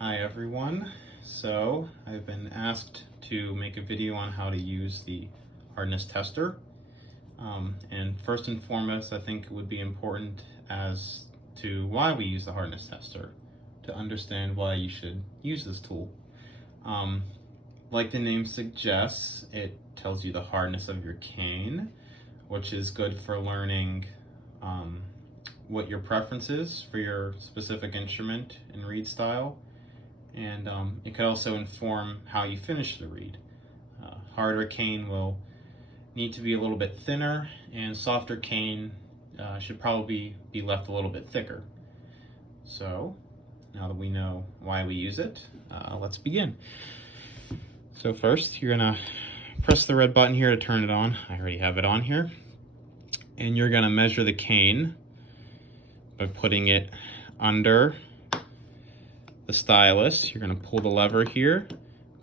Hi everyone. So I've been asked to make a video on how to use the hardness tester. And first and foremost, I think it would be important as to why we use the hardness tester, to understand why you should use this tool. Like the name suggests, it tells you the hardness of your cane, which is good for learning what your preference is for your specific instrument and reed style. And it could also inform how you finish the reed. Harder cane will need to be a little bit thinner, and softer cane should probably be left a little bit thicker. So now that we know why we use it, let's begin. So first, you're gonna press the red button here to turn it on. I already have it on here. And you're gonna measure the cane by putting it under the stylus. You're going to pull the lever here,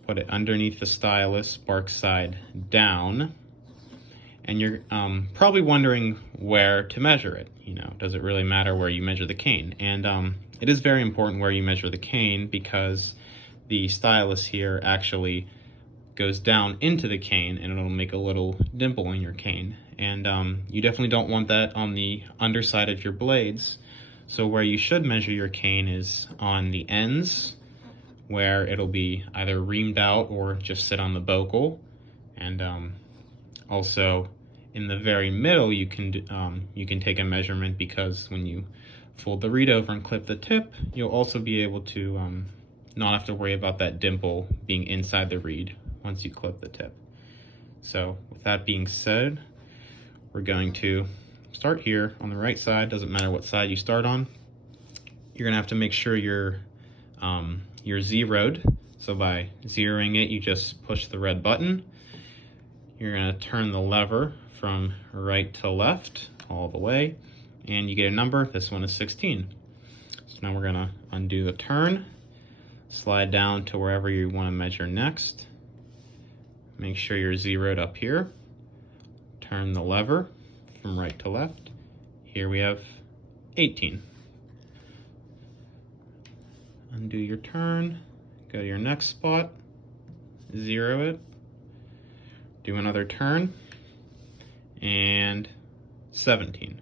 put it underneath the stylus, bark side down, and you're probably wondering where to measure it. Does it really matter where you measure the cane? And it is very important where you measure the cane, because the stylus here actually goes down into the cane and it'll make a little dimple in your cane. And you definitely don't want that on the underside of your blades. So where you should measure your cane is on the ends, where it'll be either reamed out or just sit on the bocal. And also in the very middle, you can take a measurement, because when you fold the reed over and clip the tip, you'll also be able to not have to worry about that dimple being inside the reed once you clip the tip. So with that being said, we're going to start here on the right side. Doesn't matter what side you start on. You're gonna have to make sure you're zeroed. So by zeroing it, you just push the red button. You're gonna turn the lever from right to left all the way, and you get a number. This one is 16. So now we're gonna undo the turn, slide down to wherever you want to measure next. Make sure you're zeroed up here. Turn the lever from right to left. Here we have 18. Undo your turn, go to your next spot, zero it, do another turn, and 17.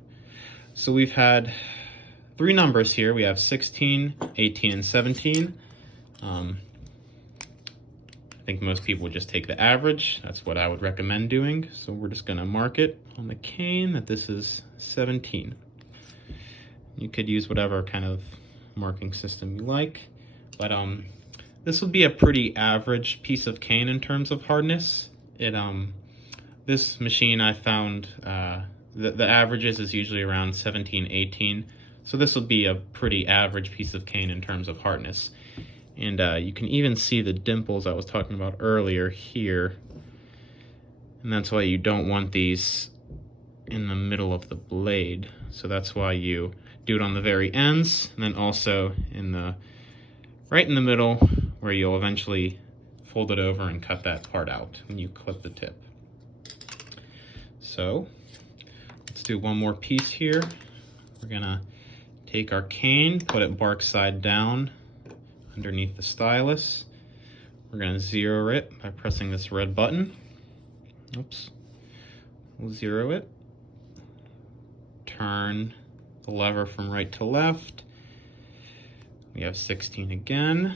So we've had three numbers here. We have 16, 18, and 17. I think most people would just take the average. That's what I would recommend doing. So we're just gonna mark it on the cane that this is 17. You could use whatever kind of marking system you like, but this would be a pretty average piece of cane in terms of hardness. This machine, I found the averages is usually around 17, 18. So this would be a pretty average piece of cane in terms of hardness. And you can even see the dimples I was talking about earlier here. And that's why you don't want these in the middle of the blade. So that's why you do it on the very ends, and then also right in the middle, where you'll eventually fold it over and cut that part out when you clip the tip. So let's do one more piece here. We're gonna take our cane, put it bark side down underneath the stylus. We're going to zero it by pressing this red button. Oops. We'll zero it. Turn the lever from right to left. We have 16 again.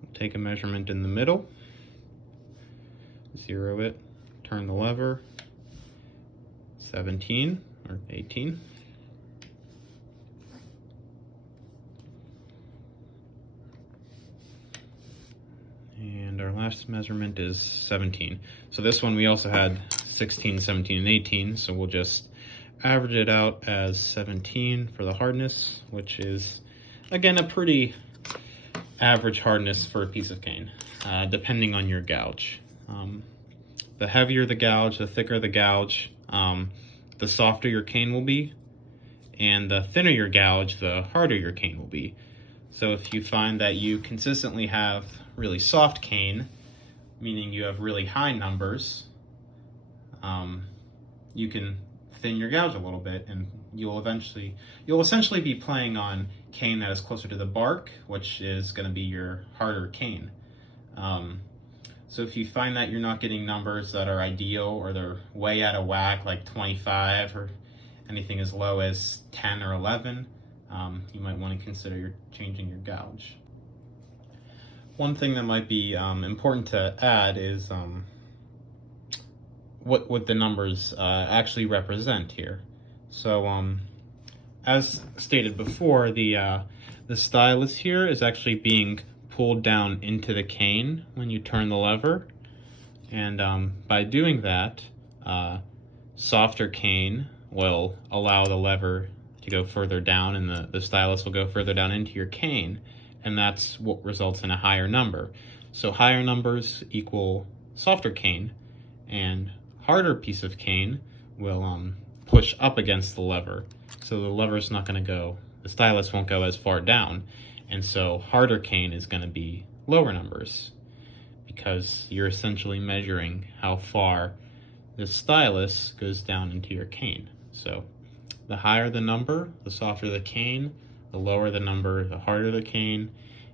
We'll take a measurement in the middle. Zero it. Turn the lever. 17 or 18. And our last measurement is 17. So this one we also had 16, 17, and 18. So we'll just average it out as 17 for the hardness, which is, again, a pretty average hardness for a piece of cane, depending on your gouge. The heavier the gouge, the thicker the gouge, the softer your cane will be. And the thinner your gouge, the harder your cane will be. So if you find that you consistently have really soft cane, meaning you have really high numbers, you can thin your gouge a little bit, and you'll essentially be playing on cane that is closer to the bark, which is going to be your harder cane. So if you find that you're not getting numbers that are ideal, or they're way out of whack, like 25 or anything as low as 10 or 11, you might want to consider changing your gouge. One thing that might be important to add is what the numbers actually represent here. So as stated before, the stylus here is actually being pulled down into the cane when you turn the lever, and by doing that, softer cane will allow the lever to go further down, and the stylus will go further down into your cane, and that's what results in a higher number. So higher numbers equal softer cane, and harder piece of cane will push up against the lever. So the lever's not going to go, the stylus won't go as far down, and so harder cane is going to be lower numbers, because you're essentially measuring how far the stylus goes down into your cane. So the higher the number, the softer the cane; the lower the number, the harder the cane.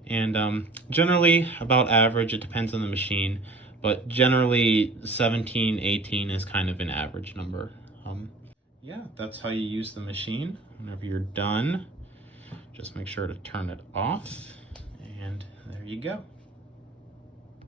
And generally, about average, it depends on the machine, but generally 17, 18 is kind of an average number. Yeah, that's how you use the machine. Whenever you're done, just make sure to turn it off, and there you go.